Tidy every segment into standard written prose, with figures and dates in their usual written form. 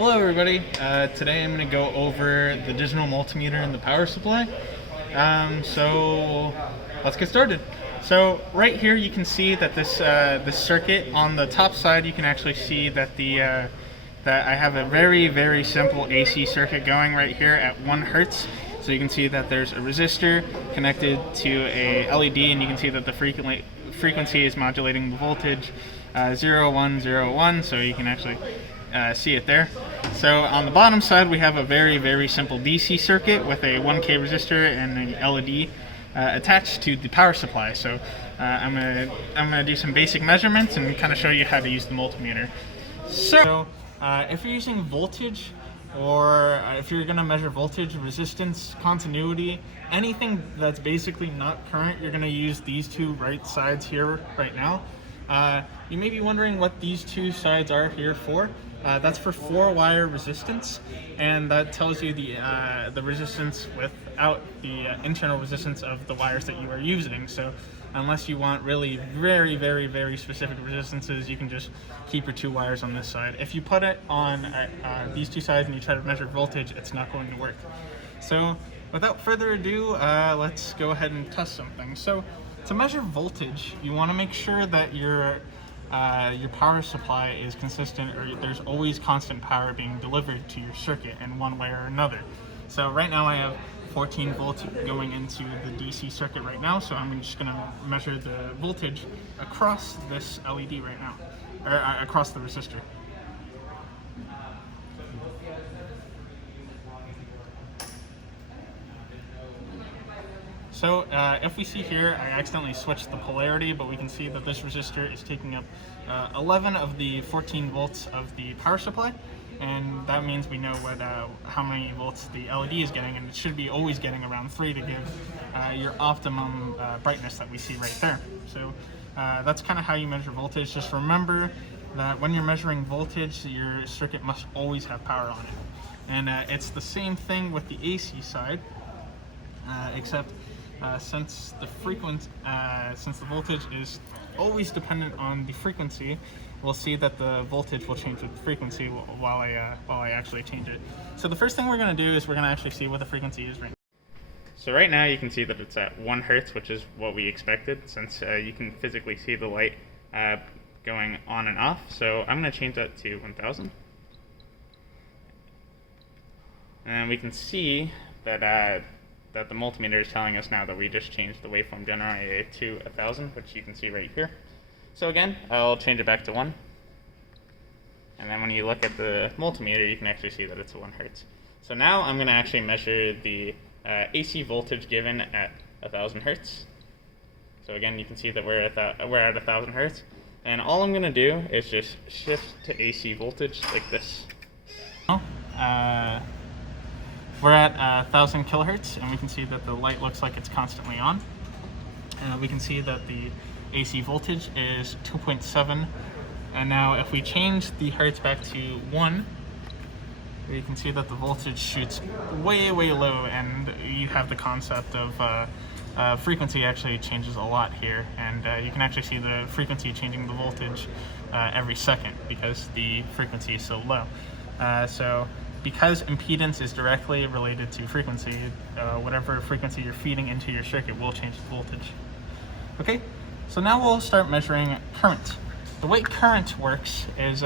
Hello everybody, today I'm going to go over the digital multimeter and the power supply. So let's get started. So right here you can see that this circuit on the top side, you can actually see that that I have a very simple AC circuit going right here at 1 hertz. So you can see that there's a resistor connected to a LED, and you can see that the frequency is modulating the voltage 0101, so you can actually see it there. So on the bottom side we have a very simple DC circuit with a 1K resistor and an LED attached to the power supply. So I'm gonna do some basic measurements and kind of show you how to use the multimeter. So if you're using voltage, or if you're going to measure voltage, resistance, continuity, anything that's basically not current, you're going to use these two right sides here right now. You may be wondering what these two sides are here for. That's for 4-wire resistance, and that tells you the resistance without the internal resistance of the wires that you are using. So unless you want really very specific resistances, you can just keep your 2 wires on this side. If you put it on these 2 sides and you try to measure voltage, it's not going to work. So without further ado, let's go ahead and test something. So to measure voltage, you want to make sure that your power supply is consistent, or there's always constant power being delivered to your circuit in one way or another. So right now I have 14 volts going into the DC circuit right now, so I'm just going to measure the voltage across this LED right now, or across the resistor. So if we see here, I accidentally switched the polarity, but we can see that this resistor is taking up 11 of the 14 volts of the power supply, and that means we know how many volts the LED is getting, and it should be always getting around 3 to give your optimum brightness that we see right there. So that's kind of how you measure voltage. Just remember that when you're measuring voltage, your circuit must always have power on it. And it's the same thing with the AC side, except since the voltage is always dependent on the frequency, we'll see that the voltage will change with the frequency while I actually change it. So the first thing we're going to do is we're going to actually see what the frequency is right now. So right now you can see that it's at 1 hertz, which is what we expected, since you can physically see the light going on and off. So I'm going to change that to 1000. And we can see that that the multimeter is telling us now that we just changed the waveform generator to 1000, which you can see right here. So again, I'll change it back to 1. And then when you look at the multimeter, you can actually see that it's 1 hertz. So now I'm going to actually measure the AC voltage given at 1000 hertz. So again, you can see that we're at 1000 hertz. And all I'm going to do is just shift to AC voltage like this. We're at 1000 kilohertz, and we can see that the light looks like it's constantly on. We can see that the AC voltage is 2.7, and now if we change the hertz back to 1, you can see that the voltage shoots way low, and you have the concept of frequency actually changes a lot here, and you can actually see the frequency changing the voltage every second because the frequency is so low. So because impedance is directly related to frequency, whatever frequency you're feeding into your circuit will change the voltage. Okay, so now we'll start measuring current. The way current works is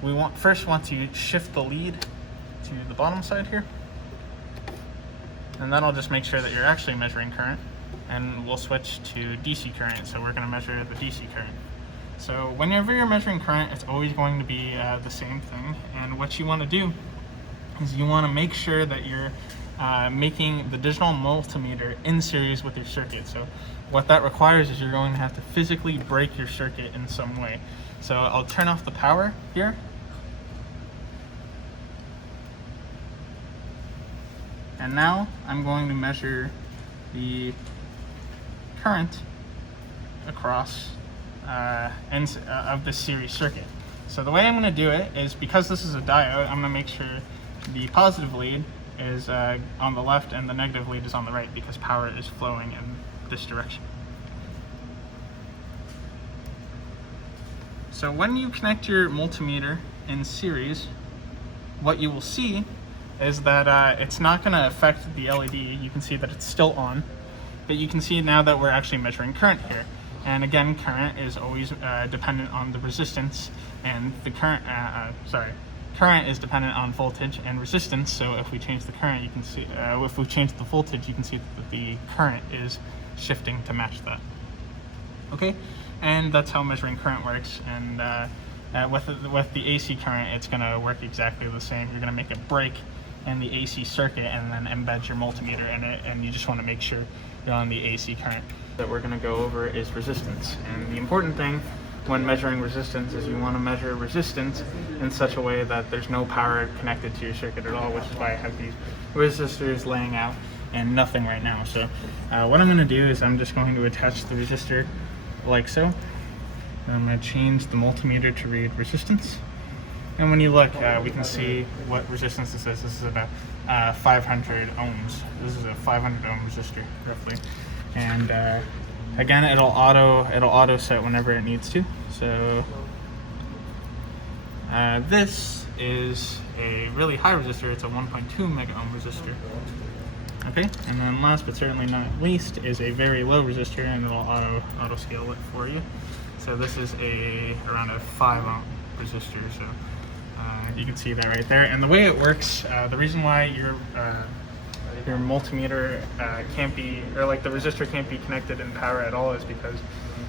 we first want to shift the lead to the bottom side here, and that'll just make sure that you're actually measuring current, and we'll switch to DC current, so we're going to measure the DC current. So whenever you're measuring current, it's always going to be the same thing, and what you want to do is you want to make sure that you're making the digital multimeter in series with your circuit. So what that requires is you're going to have to physically break your circuit in some way. So I'll turn off the power here. And now I'm going to measure the current across ends of this series circuit. So the way I'm going to do it is, because this is a diode, I'm going to make sure the positive lead is on the left and the negative lead is on the right, because power is flowing in this direction. So when you connect your multimeter in series, what you will see is that it's not going to affect the LED. You can see that it's still on, but you can see now that we're actually measuring current here. And again, current is always dependent on the resistance, and the current is dependent on voltage and resistance. So if we change the current, you can see, if we change the voltage, you can see that the current is shifting to match that. Okay, and that's how measuring current works. And with the AC current, it's going to work exactly the same. You're going to make a break in the AC circuit and then embed your multimeter in it, and you just want to make sure you're on the AC current. That we're going to go over is resistance. And the important thing when measuring resistance is you want to measure resistance in such a way that there's no power connected to your circuit at all, which is why I have these resistors laying out and nothing right now. So what I'm going to do is I'm just going to attach the resistor like so. And I'm going to change the multimeter to read resistance. And when you look, we can see what resistance this is. This is about 500 ohms. This is a 500 ohm resistor, roughly. And again, it'll auto set whenever it needs to. So this is a really high resistor. It's a 1.2 mega ohm resistor. Okay, and then last but certainly not least is a very low resistor, and it'll auto scale it for you. So this is around a 5 ohm resistor. So you can see that right there. And the way it works, the reason why your multimeter can't be, or like the resistor can't be connected in power at all, is because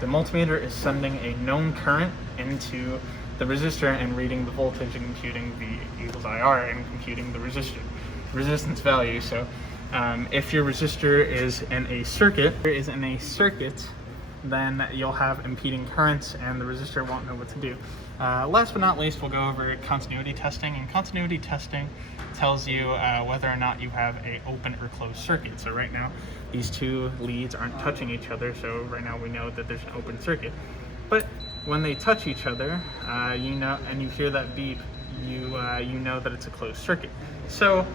the multimeter is sending a known current into the resistor and reading the voltage and computing V equals IR and computing the resistance value. So if your resistor is in a circuit, then you'll have impeding currents and the resistor won't know what to do. Last but not least, we'll go over continuity testing. And continuity testing tells you whether or not you have an open or closed circuit. So right now, these two leads aren't touching each other, so right now we know that there's an open circuit. But when they touch each other, you know, and you hear that beep, you know that it's a closed circuit. So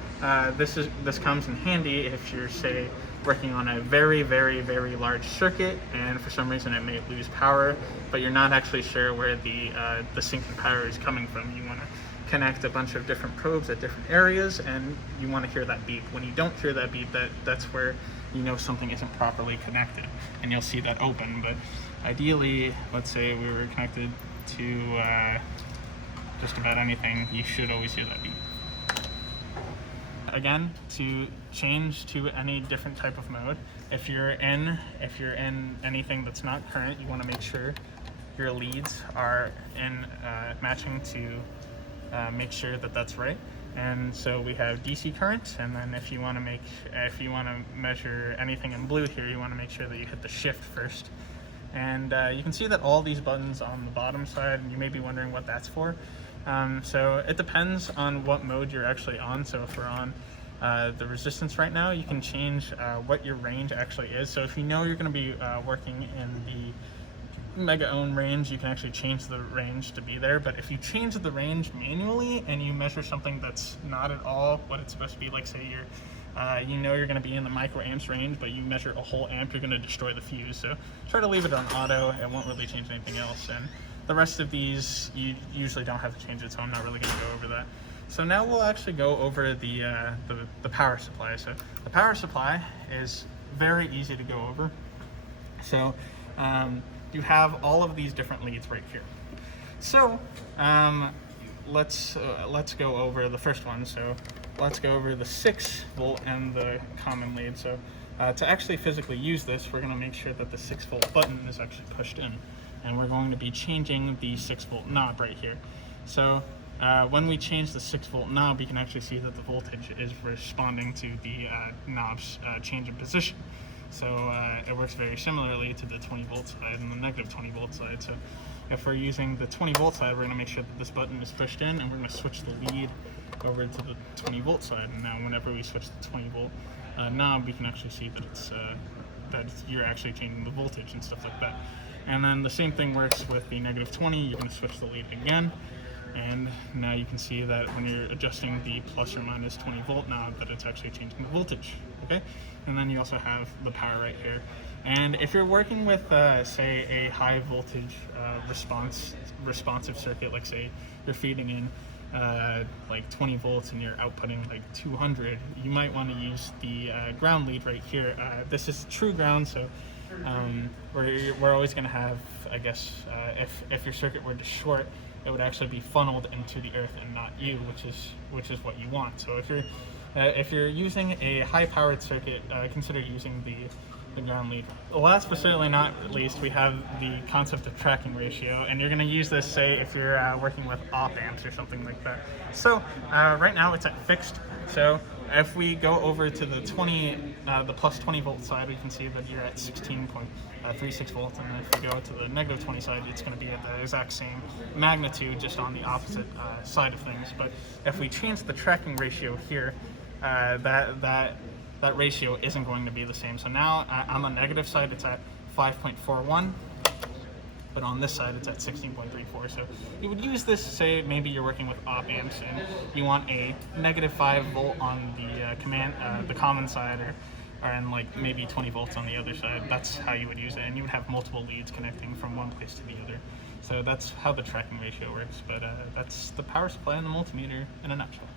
this comes in handy if you're, say, working on a very, very, very large circuit, and for some reason it may lose power, but you're not actually sure where the sink in power is coming from. You want to connect a bunch of different probes at different areas, and you want to hear that beep. When you don't hear that beep, that's where you know something isn't properly connected, and you'll see that open. But ideally, let's say we were connected to just about anything, you should always hear that beep. Again, to change to any different type of mode, if you're in anything that's not current, you want to make sure your leads are in matching to make sure that that's right. And so we have DC current, and then if you want to measure anything in blue here, you want to make sure that you hit the shift first. And you can see that all these buttons on the bottom side, and you may be wondering what that's for. So it depends on what mode you're actually on. So if we're on the resistance right now, you can change what your range actually is. So if you know you're going to be working in the mega ohm range, you can actually change the range to be there. But if you change the range manually and you measure something that's not at all what it's supposed to be, like say you know you're going to be in the microamps range, but you measure a whole amp, you're going to destroy the fuse. So try to leave it on auto. It won't really change anything else. And the rest of these, you usually don't have to change it, so I'm not really going to go over that. So now we'll actually go over the power supply. So the power supply is very easy to go over. So you have all of these different leads right here. So let's go over the first one. So let's go over the 6 volt and the common lead. So to actually physically use this, we're going to make sure that the 6 volt button is actually pushed in. And we're going to be changing the 6 volt knob right here. So when we change the 6 volt knob, you can actually see that the voltage is responding to the knob's change in position. So it works very similarly to the 20 volt side and the negative 20 volt side. So if we're using the 20 volt side, we're going to make sure that this button is pushed in, and we're going to switch the lead over to the 20 volt side. And now whenever we switch the 20 volt knob, we can actually see that you're actually changing the voltage and stuff like that. And then the same thing works with the negative 20. You're going to switch the lead again, and now you can see that when you're adjusting the plus or minus 20 volt knob, that it's actually changing the voltage. Okay, and then you also have the power right here. And if you're working with say a high voltage responsive circuit, like say you're feeding in like like 20 volts and you're outputting like 200, you might want to use the ground lead right here. This is true ground, so we're always going to have, I guess, if your circuit were to short, it would actually be funneled into the earth and not you, which is what you want. So if you're using a high-powered circuit, consider using the ground lead. Last but certainly not least, we have the concept of tracking ratio, and you're going to use this, say, if you're working with op amps or something like that. So right now it's at fixed. So if we go over to the plus 20 volt side, we can see that you're at 16.36 volts, and if we go to the negative 20 side, it's going to be at the exact same magnitude, just on the opposite side of things. But if we change the tracking ratio here, that ratio isn't going to be the same. So now on the negative side, it's at 5.41, but on this side, it's at 16.34. So you would use this, say maybe you're working with op amps and you want a negative 5 volt on the common side, and like maybe 20 volts on the other side. That's how you would use it, and you would have multiple leads connecting from one place to the other. So that's how the tracking ratio works. But that's the power supply and the multimeter in a nutshell.